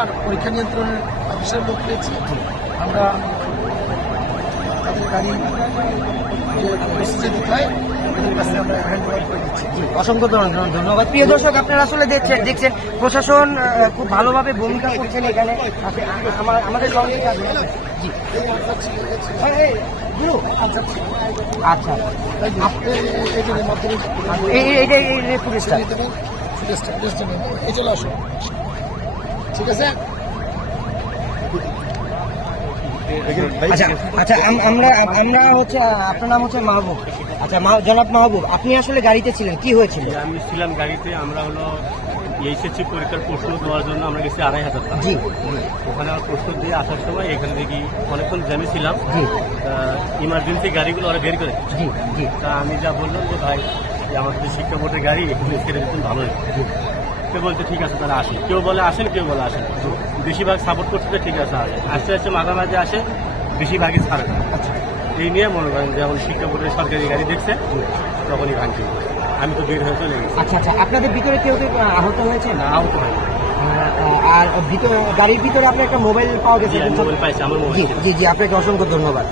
আর পরীক্ষা নিয়ন্ত্রণের অফিসের লোক পেয়েছি। আমরা তাদের গাড়ি যে প্রসেসে দিতে হয় ওদের কাছে আমরা হ্যান্ড ওভার করে দিচ্ছি। অসংখ্য ধন্যবাদ। প্রিয় দর্শক, আপনারা আসলে দেখছেন প্রশাসন খুব ভালোভাবে ভূমিকা করছেন এখানে। আমাদের সঙ্গে জি আচ্ছা এই পুলিশটা এই চলে আসো, ঠিক আছে। আচ্ছা আচ্ছা আমরা হচ্ছে আপনার নাম হচ্ছে মাহবুব। আচ্ছা জনাব মাহবুব, আপনি আসলে গাড়িতে ছিলেন, কি হয়েছিল? আমি ছিলাম গাড়িতে। আমরা হলো এইচএসসি পরীক্ষার প্রশ্ন দেওয়ার জন্য আমরা গেছি 2500 টাকা। জি ওখানে আমার প্রশ্ন দিয়ে আসার সময় এখানে দেখি অনেকক্ষণ জ্যামে ছিলাম। জি ইমার্জেন্সি গাড়িগুলো ওরা বের করে। জি জি তা আমি যা বললাম যে ভাই আমাদের শিক্ষা বোর্ডের গাড়ি এখানে ছেড়ে দিতেন ভালো হতো। কেউ বলতে ঠিক আছে তারা আসেন, কেউ বলে আসেন, কেউ বলে আসেন। বেশিরভাগ সাপোর্ট করতে ঠিক আছে আসে, আস্তে আস্তে মাঝামাঝি আসে, বেশিরভাগই ছাড়ে না। এই নিয়ে মনে করেন যেমন শিক্ষা বোর্ডের সরকারি গাড়ি দেখছে তখনই ভাঙছে। আমি তো বের হয়ে চলে গেছি। আচ্ছা আচ্ছা, আপনাদের ভিতরে কেউ আহত হয়েছে? না, আহত হয় না। আর গাড়ির ভিতরে আপনার একটা মোবাইল পাওয়া গেছে? মোবাইল পাইছে আমার মোবাইল। জি জি জি, আপনাকে অসংখ্য ধন্যবাদ।